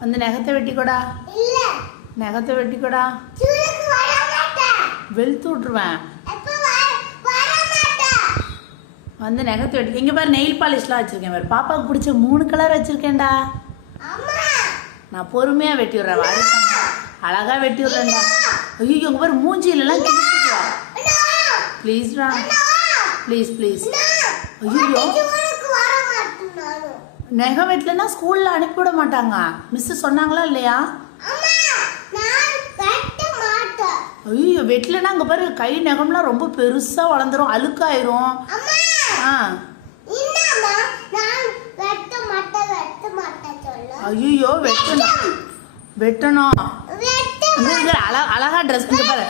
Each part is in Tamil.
வந்து நகத்தை வெட்டிக்கோடா. நகத்தை வெட்டிக்கோடா. வெளுத்து விட்ருவேன் வந்து நகத்தை வெட்டி இங்கே பாரு நெயில் பாலிஷ்லாம் வச்சுருக்கேன் பாரு. பாப்பாவுக்கு பிடிச்ச மூணு கலர் வச்சுருக்கேன்டா. நான் பொறுமையாக வெட்டி விட்றேன் வாடி அழகாக வெட்டி விட்றேன்டா. ஐயோ இங்கே பாரு மூஞ்சிலலாம் கிழிச்சிக்குவா ப்ளீஸ்டா ப்ளீஸ் ப்ளீஸ் ஐயோ. நகம் வெட்டலைன்னா ஸ்கூலில் அனுப்பிவிட மாட்டாங்க. மிஸ்ஸு சொன்னாங்களா இல்லையா? ஐயோ வெட்டலைன்னா அங்கே பாரு கை நகம்லாம் ரொம்ப பெருசாக வளர்ந்துரும் அழுக்காயிரும். ஆ. ஐயோ வெட்டணும். வெட்டணும். அழ அழகா ட்ரெஸ் பாரு.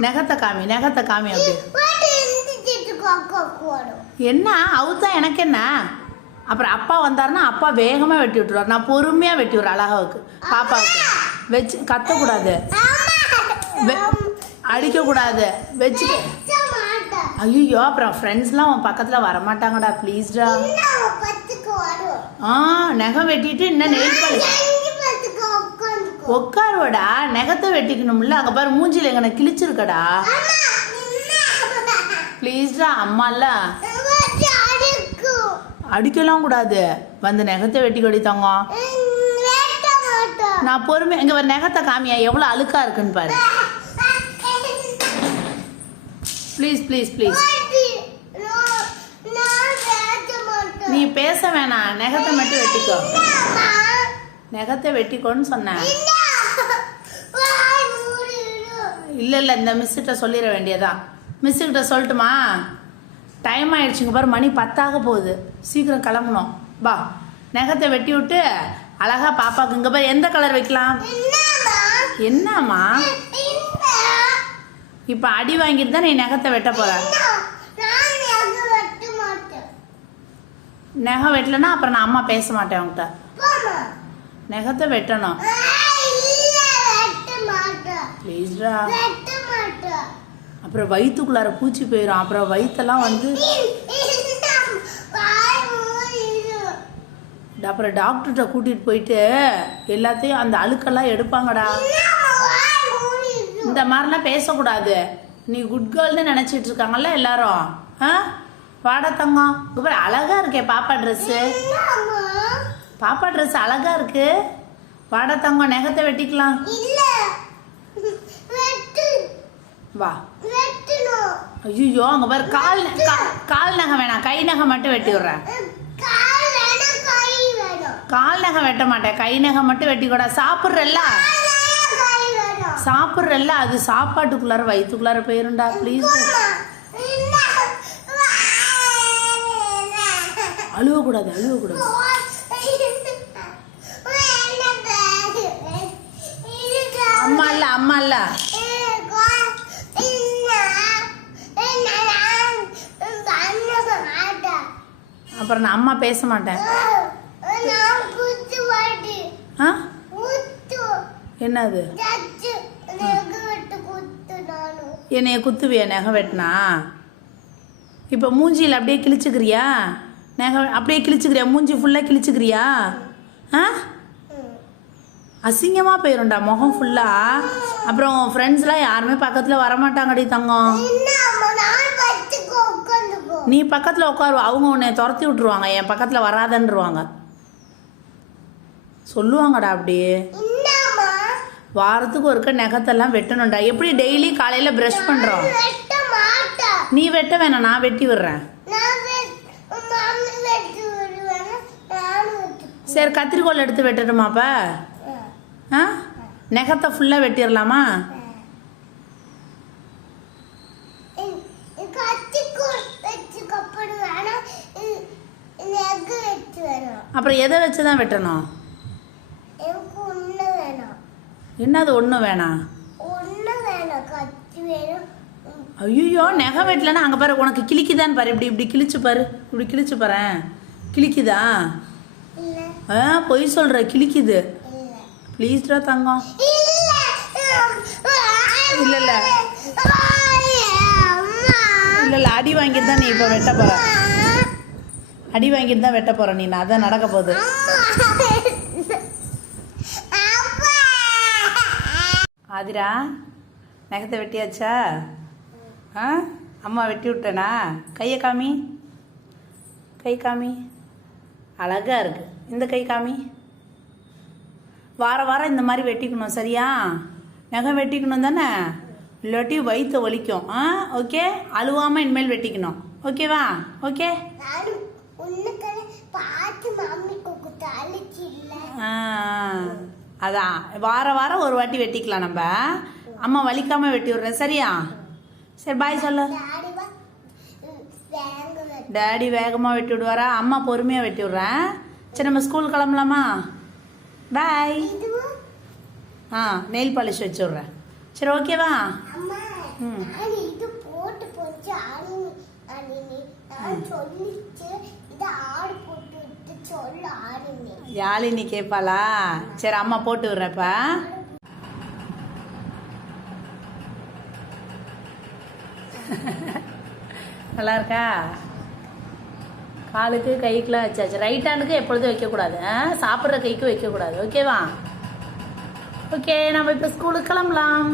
நகத்தை காமி நகத்தை காமி அப்படி. என்ன அவுத்தா எனக்கு என்ன? அப்புறம் அப்பா வந்தாருன்னா அப்பா வேகமாக வெட்டி விட்டுருவார். நான் பொறுமையாக வெட்டி விடுறேன் அழகாவுக்கு. பாப்பாவுக்கு. வச்சு கத்தக்கூடாது. வெ- அடிக்கக்கூடாது. வச்சு ஐயோ அப்புறம் ஃப்ரெண்ட்ஸ்லாம் உன் பக்கத்தில் வரமாட்டாங்கடா. ப்ளீஸ்டா ஆ நகம் வெட்டிட்டு இன்னும் நெயில் பாலிஷ் உட்காருவடா. நகத்தை வெட்டிக்கணும்ல. அங்கே பாரு மூஞ்சியில் எங்கன கிழிச்சிருக்கடா. அம்மா ப்ளீஸ்டா அம்மால அடிக்கலாம் கூடாது. வந்து நகத்தை வெட்டி கொடி தங்கம். நான் பொறுமை இங்கே ஒரு நகத்தை காமியா எவ்வளோ அழுக்கா இருக்குன்னு பாரு. ப்ளீஸ் ப்ளீஸ் ப்ளீஸ் நீ பேச வேணாம் நகத்தை மட்டும் வெட்டிக்கோ. நகத்தை வெட்டிக்கோன்னு சொன்னேன். இல்லை இல்லை இந்த மிஸ்ஸுகிட்ட சொல்லிட வேண்டியதான் மிஸ்ஸுக்கிட்ட சொல்லட்டுமா? டைம் ஆயிடுச்சுங்க பாரு மணி பத்தாக போகுது. சீக்கிரம் கிளம்பணும். வா. நகத்தை வெட்டி விட்டு அழகா பாப்பாக்கு இங்கே பாரு எந்த கலர் வைக்கலாம்? என்னம்மா? இப்போ அடி வாங்கிட்டு தான் நீ நகத்தை வெட்ட போற? நகம் வெட்டலைன்னா அப்புறம் நான் அம்மா பேச மாட்டேன் உன்கிட்ட நகத்தை வெட்டணும். ப்ளீஸ்டா அப்புறம் வயிற்றுக்குள்ளார பூச்சி போயிடும் அப்புறம் வயிற்றெல்லாம் வந்து அப்புறம் டாக்டர்கிட்ட கூட்டிகிட்டு போயிட்டு எல்லாத்தையும் அந்த அழுக்கெல்லாம் எடுப்பாங்கடா. இந்த மாதிரிலாம் பேசக்கூடாது. நீ குட் கேர்ள்னு நினச்சிட்டு இருக்காங்கல்ல எல்லாரும். ஆ? வாடா தங்கம். இங்க பாரு அழகா இருக்கே பாப்பா ட்ரெஸ்ஸு பாப்பா ட்ரெஸ் அழகா இருக்கு. வாடா தங்கம் நெகத்தை வெட்டிக்கலாம். வா. ஐயோ அங்க பாரு கால் கால் நகம் வேணாம். கை நகம் மட்டும் வெட்டி விடுறேன் கால் நகம் வெட்ட மாட்டேன். கை நகம் மட்டும் வெட்டி கூட. சாப்பிட்றல்ல? சாப்பிட்றல்ல? அது சாப்பாட்டுக்குள்ளார வயிற்றுக்குள்ளார போயிரும்டா ப்ளீஸ் அழுவக்கூடாது அழுவக்கூடாது. அம்மா இல்ல அம்மா இல்ல. அப்புறம் நான் அம்மா பேச மாட்டேன். ஆ? என்னது? என்னைய குத்துவியா நகம் வெட்டினா? இப்போ மூஞ்சியில் அப்படியே கிழிச்சுக்கிறியா? நகம் அப்படியே கிழிச்சுக்கிறியா? மூஞ்சி ஃபுல்லாக கிழிச்சுக்கிறியா? ஆ? அசிங்கமாக போயிரும்டா முகம் ஃபுல்லாக அப்புறம் ஃப்ரெண்ட்ஸ்லாம் யாருமே பக்கத்தில் வரமாட்டாங்கடி தங்கம். நீ பக்கத்தில் உட்காரு அவங்க உன்னை துரத்தி விட்ருவாங்க என் பக்கத்தில் வராதன்றுவாங்க. சொல்லுவாங்கடா அப்படியே. வாரத்துக்கு ஒருக்க நகத்தெல்லாம் வெட்டணும்டா. எப்படி டெய்லி காலையில் ப்ரஷ் பண்ணுறோம் நீ வெட்ட வேணாம் நான் வெட்டி விடுறேன். சரி கத்திரிக்கோல் எடுத்து வெட்டட்டுமாப்ப ஆ. நெகத்தை ஃபுல்லாக வெட்டிடலாமா கத்திக்கு வச்சு கப்படு வேணாம் நெகு வெட்டி வேணும் அப்புறம் எதை வச்சு தான் வெட்டணும் என்னது ஒன்றும் வேணாம் ஒன்று வேணும் ஐயோ நெகம் வெட்டலன்னா அங்கே பாரு உனக்கு கிழிக்குதான்னு பாரு இப்படி இப்படி கிழிச்சு பாரு இப்படி கிழிச்சு பாரேன் கிழிக்குதா ஆ பொய் சொல்கிற கிழிக்குது ப்ளீஸ்டா தங்கம் இல்ல இல்ல, இல்ல. இல்லை இல்லை அடி வாங்கிட்டு தான் நீ இப்போ வெட்ட போகிற அடி வாங்கிட்டு தான் வெட்ட போகிறேன் நீ. அதான் நடக்க போகுது. ஆதிரா நகத்தை வெட்டியாச்சா? ஆ? அம்மா வெட்டி விட்டேனா? கையை காமி. கை காமி. அழகாக இருக்கு. இந்த கை காமி. வார வாரம் இந்த மாதிரி வெட்டிக்கணும் சரியா? நகம் வெட்டிக்கணும் தானே? இல்லாட்டி வயிற்று வலிக்கும். ஆ? ஓகே? அழுவாமல் இனிமேல் வெட்டிக்கணும். ஓகேவா? ஓகே? அதான் வார வாரம் ஒரு வாட்டி வெட்டிக்கலாம் நம்ம. அம்மா வலிக்காம வெட்டி விடுறேன். சரியா? சரி பாய் சொல்லு. டாடி வேகமாக வெட்டி. விடுவாரா? அம்மா பொறுமையாக வெட்டி விடுறேன். சரி நம்ம ஸ்கூல் கிளம்பலாமா? பாய் ஆ நெயில் பாலிஷ் வச்சு விட்றேன். சரி ஓகேவா ம். யாழினி கேட்பாளா சரி அம்மா போட்டு விட்றேப்பா நல்லா இருக்கா? காலுக்கு கைக்குலாம் வச்சாச்சு. ரைட் ஹேண்டுக்கு எப்பொழுதும் வைக்கக்கூடாது? சாப்பிட்ற கைக்கு வைக்கக்கூடாது. ஓகேவா ஓகே நம்ம இப்போ ஸ்கூலுக்கு கிளம்பலாம்.